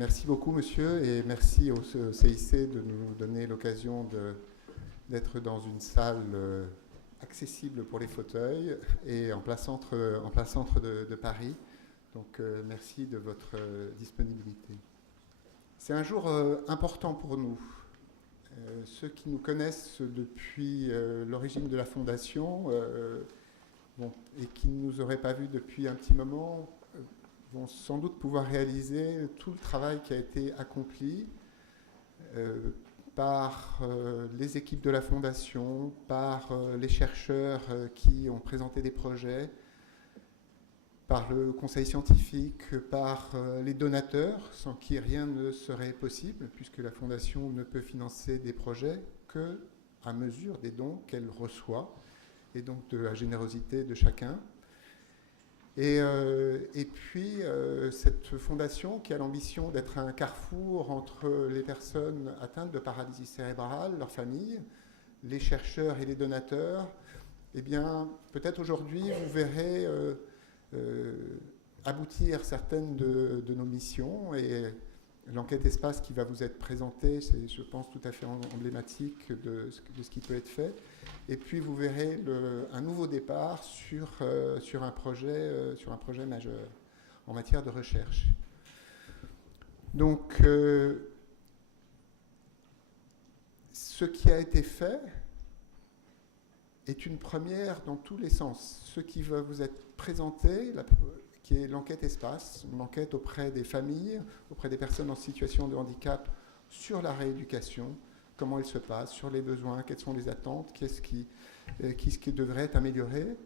Merci beaucoup, monsieur, et merci au CIC de nous donner l'occasion d'être dans une salle accessible pour les fauteuils et en plein centre de Paris. Donc, merci de votre disponibilité. C'est un jour important pour nous. Ceux qui nous connaissent depuis l'origine de la Fondation et qui ne nous auraient pas vus depuis un petit moment vont sans doute pouvoir réaliser tout le travail qui a été accompli par les équipes de la Fondation, par les chercheurs qui ont présenté des projets, par le conseil scientifique, par les donateurs, sans qui rien ne serait possible, puisque la Fondation ne peut financer des projets qu'à mesure des dons qu'elle reçoit, et donc de la générosité de chacun. Et puis, cette fondation qui a l'ambition d'être un carrefour entre les personnes atteintes de paralysie cérébrale, leurs familles, les chercheurs et les donateurs, eh bien, peut-être aujourd'hui, vous verrez aboutir certaines de nos missions. Et l'enquête espace qui va vous être présentée, c'est, je pense, tout à fait emblématique de ce qui peut être fait. Et puis, vous verrez un nouveau départ sur un projet majeur en matière de recherche. Donc, ce qui a été fait est une première dans tous les sens. Ce qui va vous être présenté, qui est l'enquête espace, une enquête auprès des familles, auprès des personnes en situation de handicap sur la rééducation, comment elle se passe, sur les besoins, quelles sont les attentes, qu'est-ce qui devrait être amélioré.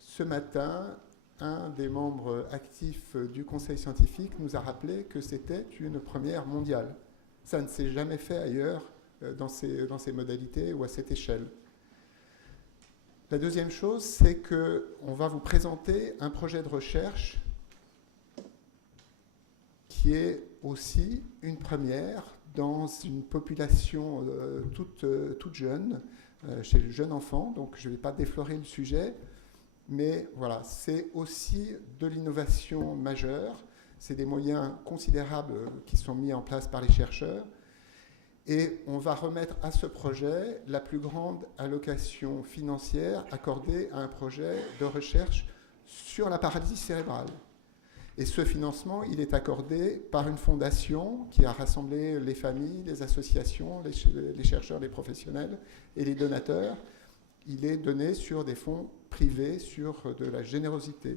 Ce matin, un des membres actifs du conseil scientifique nous a rappelé que c'était une première mondiale. Ça ne s'est jamais fait ailleurs dans ces modalités ou à cette échelle. La deuxième chose, c'est qu'on va vous présenter un projet de recherche qui est aussi une première dans une population toute jeune, chez le jeune enfant. Donc je ne vais pas déflorer le sujet, mais voilà, c'est aussi de l'innovation majeure. C'est des moyens considérables qui sont mis en place par les chercheurs. Et on va remettre à ce projet la plus grande allocation financière accordée à un projet de recherche sur la paralysie cérébrale. Et ce financement, il est accordé par une fondation qui a rassemblé les familles, les associations, les chercheurs, les professionnels et les donateurs. Il est donné sur des fonds privés, sur de la générosité.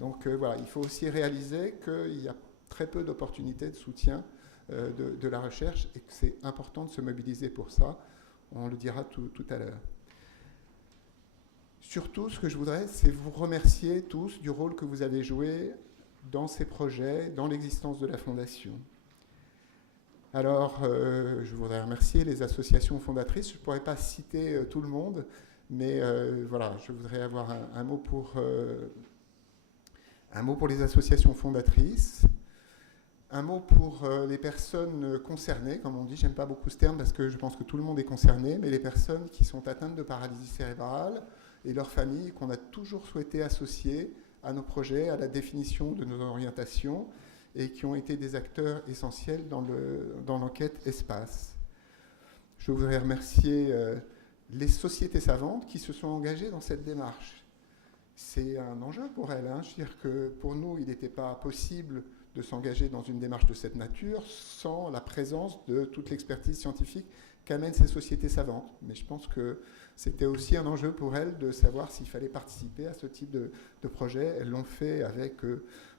Donc voilà, il faut aussi réaliser qu'il y a très peu d'opportunités de soutien de la recherche et que c'est important de se mobiliser pour ça. On le dira tout à l'heure. Surtout, ce que je voudrais, c'est vous remercier tous du rôle que vous avez joué dans ces projets, dans l'existence de la Fondation. Alors, je voudrais remercier les associations fondatrices. Je ne pourrais pas citer tout le monde, mais voilà, je voudrais avoir un mot pour les associations fondatrices. Un mot pour les personnes concernées, comme on dit, j'aime pas beaucoup ce terme parce que je pense que tout le monde est concerné, mais les personnes qui sont atteintes de paralysie cérébrale et leurs familles qu'on a toujours souhaité associer à nos projets, à la définition de nos orientations et qui ont été des acteurs essentiels dans l'enquête espace. Je voudrais remercier les sociétés savantes qui se sont engagées dans cette démarche. C'est un enjeu pour elles. Je veux dire que pour nous, il n'était pas possible de s'engager dans une démarche de cette nature sans la présence de toute l'expertise scientifique qu'amènent ces sociétés savantes. Mais je pense que c'était aussi un enjeu pour elles de savoir s'il fallait participer à ce type de projet. Elles l'ont fait avec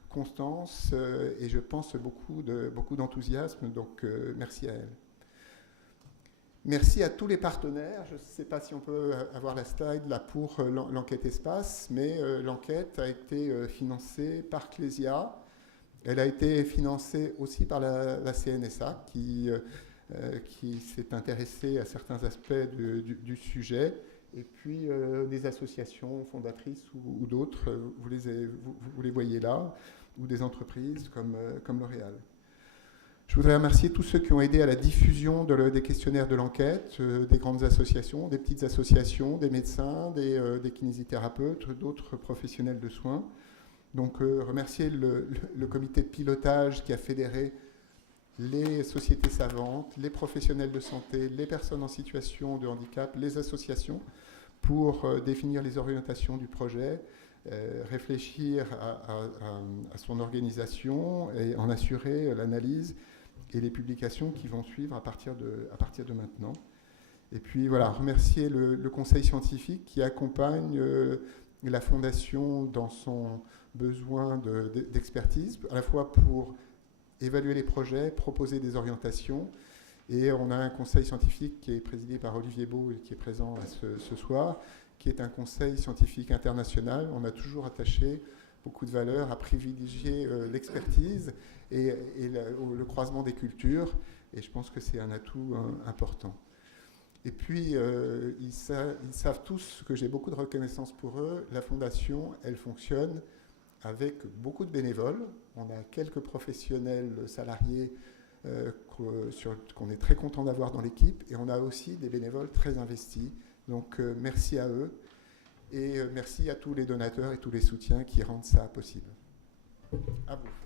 constance et je pense beaucoup d'enthousiasme. Donc merci à elles. Merci à tous les partenaires. Je ne sais pas si on peut avoir la slide là pour l'enquête espace, mais l'enquête a été financée par Clésia. Elle a été financée aussi par la CNSA qui s'est intéressée à certains aspects du sujet. Et puis des associations fondatrices ou d'autres, vous les voyez là, ou des entreprises comme L'Oréal. Je voudrais remercier tous ceux qui ont aidé à la diffusion des questionnaires de l'enquête, des grandes associations, des petites associations, des médecins, des kinésithérapeutes, d'autres professionnels de soins. Donc remercier le comité de pilotage qui a fédéré les sociétés savantes, les professionnels de santé, les personnes en situation de handicap, les associations, pour définir les orientations du projet, réfléchir à son organisation et en assurer l'analyse et les publications qui vont suivre à partir de maintenant. Et puis voilà, remercier le conseil scientifique qui accompagne la Fondation dans son besoin d'expertise, à la fois pour évaluer les projets, proposer des orientations. Et on a un conseil scientifique qui est présidé par Olivier Beau et qui est présent ce soir, qui est un conseil scientifique international. On a toujours attaché beaucoup de valeur à privilégier l'expertise et le croisement des cultures. Et je pense que c'est un atout important. Et puis, ils savent tous que j'ai beaucoup de reconnaissance pour eux. La Fondation, elle fonctionne avec beaucoup de bénévoles. On a quelques professionnels salariés qu'on est très content d'avoir dans l'équipe. Et on a aussi des bénévoles très investis. Donc, merci à eux. Et merci à tous les donateurs et tous les soutiens qui rendent ça possible. À vous.